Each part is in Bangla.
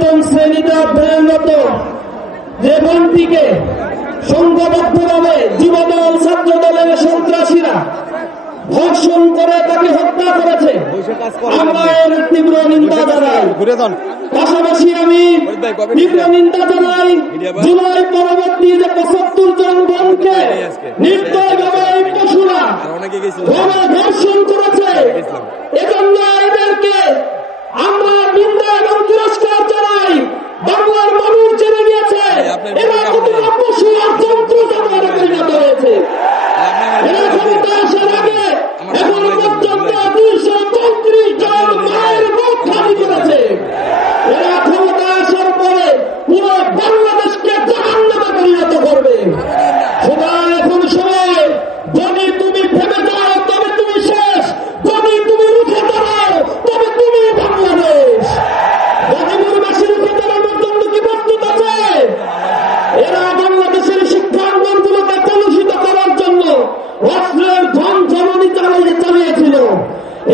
সপ্তম শ্রেণীতে অধ্যয়নরত যে বোনটিকে সংঘবদ্ধভাবে যুবদল ছাত্র দলের সন্ত্রাসীরা ধর্ষণ করে তাকে হত্যা করেছে, আমরা এর তীব্র নিন্দা জানাই। পাশাপাশি আমি তীব্র নিন্দা জানাই জুলাই পরবর্তী যে 75 জন বোনকে নির্দয়ভাবে এই পশুরা ধর্ষণ করেছে, এজন্য এদেরকে আমরা নিন্দা এবং তিরস্কার জানাই। বাংলার মানুষ জেনে গিয়েছে এরা কতটা পশু আর যন্ত্র জানোয়ারে পরিণত হয়েছে। এরা ক্ষমতা আসার আগে এখন পর্যন্ত 234 জন মায়ের মুখ খালি করেছে। এরা ক্ষমতা আসার পরে পুরো বাংলাদেশকে জাহান্নামে পরিণত করবে। সুতরাং এখন সময়, যদি তুমি ভেবে যাও তবে তুমি শেষ, যদি তুমি রুখে দাঁড়াও তবে তুমি বাংলাদেশ। গাজীপুরবাসীর রুখে দাঁড়ানোর জন্য কি প্রস্তুত আছে? এরা বাংলাদেশের শিক্ষাঙ্গনগুলোকে কলুষিত করার জন্য অস্ত্রের ঝনঝনানি চালিয়েছিল।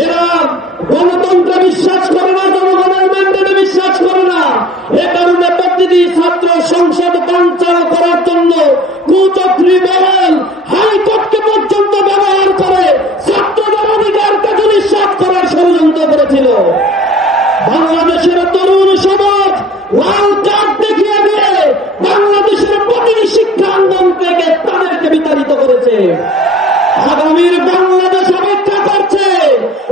এরা গণতন্ত্রে বিশ্বাস করে না, জনগণের ম্যান্ডেটে বিশ্বাস করে না। এ কারণে প্রতিটি ছাত্র সংসদ বানচাল করার জন্য কুচক্রী মহল হাইকোর্টকে পর্যন্ত ব্যবহার করে ছাত্রদের অধিকারকে দুলিশ্বাস করার ষড়যন্ত্র করেছিল। বাংলাদেশের তরুণ সমাজ লাল কার্ড দেখিয়ে দিয়ে বাংলাদেশের প্রতিটি শিক্ষাঙ্গন থেকে তাদেরকে বিতাড়িত করেছে। আগামীর বাংলাদেশ অপেক্ষা করছে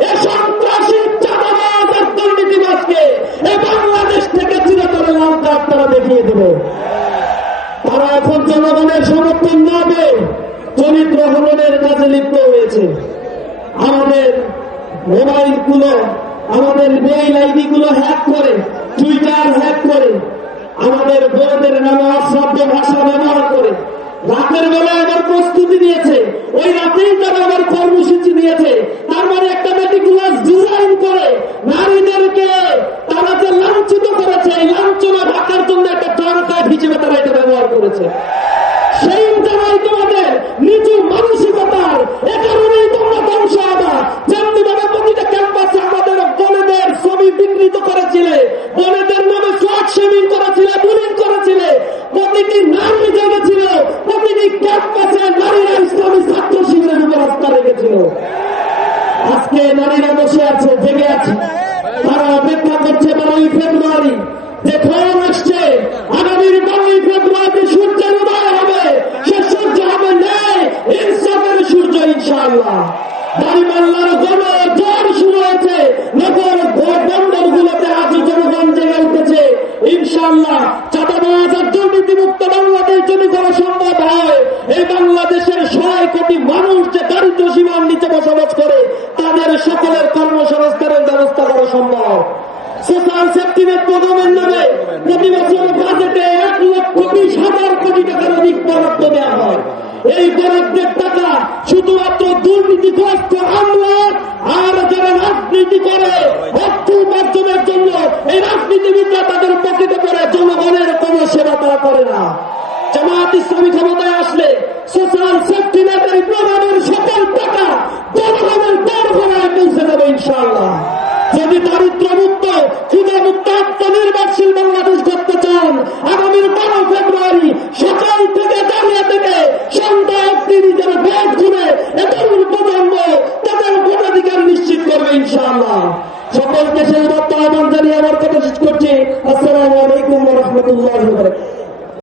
এ সন্ত্রাসী চাঁদাবাজ আর দুর্নীতিবাজকে এই বাংলাদেশ থেকে চিরতরে লাল কার্ড তারা দেখিয়ে দেবে। তারা এখন জনগণের সমর্থন না পেয়ে চরিত্র হননের কাজে লিপ্ত হয়েছে। আমাদের মোবাইলগুলো, আমাদের মেইল আইডি গুলো হ্যাক করে, টুইটার হ্যাক করে, আমাদের বোনদের নামে অশ্রাব্য ভাষা ব্যবহার করে রাতের বেলায় আবার প্রস্তুতি নিয়েছে। ওই রাতেই তারা আবার কর্মসূচি নিয়েছে। তার মানে একটা মেটিকুলাস ডিজাইন করে নারীদেরকে তারা যে লাঞ্ছিত করেছে, এই লাঞ্ছনা ঢাকার জন্য একটা ট্রাম্প হিসেবে তারা এটা ব্যবহার করেছে। সেই জানাই তোমাদের নিচু মানসিকতার, এ কারণেই তোমরা ধ্বংস হবা। যেমনি ভাবে প্রতিটা ক্যাম্পাসে আমাদের বোনেদের ছবি বিকৃত করেছিলে, বোনেদের নামে ফ্ল্যাট শেমিং করেছিলে, বুলিং করেছিলে, প্রতিটি নারী জেগেছিল, প্রতিটি ক্যাম্পাসে নারীরা ইসলামী ছাত্র শিবিরের উপর আস্থা রেখেছিল। আজকে নারীরা বসে আছে, জেগে আছে, তারা অপেক্ষা করছে 12ই ফেব্রুয়ারি যে খবর আসছে আগামীর 12ই ফেব্রুয়ারি সূর্যের উদয় হবে। সে সূর্য হবে ন্যায় ইনসাফের সূর্য ইনশাআল্লাহ। দাড়িপাল্লার ঝড় শুরু হয়েছে, নগর বন্দর গুলোতে আজ জনগণ জেগে উঠেছে। ইনশাআল্লাহ চাঁদাবাজ আর দুর্নীতিমুক্ত বাংলাদেশ যদি করা সম্ভব হয়, এই বাংলাদেশের 6 কোটি মানুষ যে দারিদ্র সীমার নিচে বসবাস করে তাদের সকলের কর্মসংস্থানের ব্যবস্থা করা সম্ভব। সোশ্যাল সেফটি নেট প্রোগ্রামের নামে প্রতি বছর বাজেটে 1,20,000 কোটি টাকার অধিক বরাদ্দ দেওয়া হয়। এই বরাদ্দের টাকা শুধুমাত্র দুর্নীতিগ্রস্ত আমলা আর যারা রাজনীতি করে অর্থ উপার্জনের জন্য, এই রাজনীতিবিদরা তাদের পকেটে করে, জনগণের কোন সেবা তারা করে না। জামায়াত ইসলামী ক্ষমতায় আসলে সোশ্যাল সেফটি নেটের প্রোগ্রামের সকল টাকা জনগণের দরবারে পৌঁছে যাবে ইনশাআল্লাহ। যদি দারিদ্র্যমুক্ত, ক্ষুধামুক্ত, আত্মনির্ভরশীল বাংলাদেশ করতে চান, আগামীর 12 ফেব্রুয়ারি সকাল থেকে দাঁড়িয়ে থেকে সন্ধ্যা অব্দি নিজের ভোট ঘুরে তরুণ প্রজন্ম তাদের ভোটাধিকার নিশ্চিত করবে ইনশাআল্লাহ। সকলকে সেই আহ্বান জানিয়ে আমার কথা শেষ করছি। আসসালামু আলাইকুম ওয়া রাহমাতুল্লাহি ওয়া বারাকাতুহু।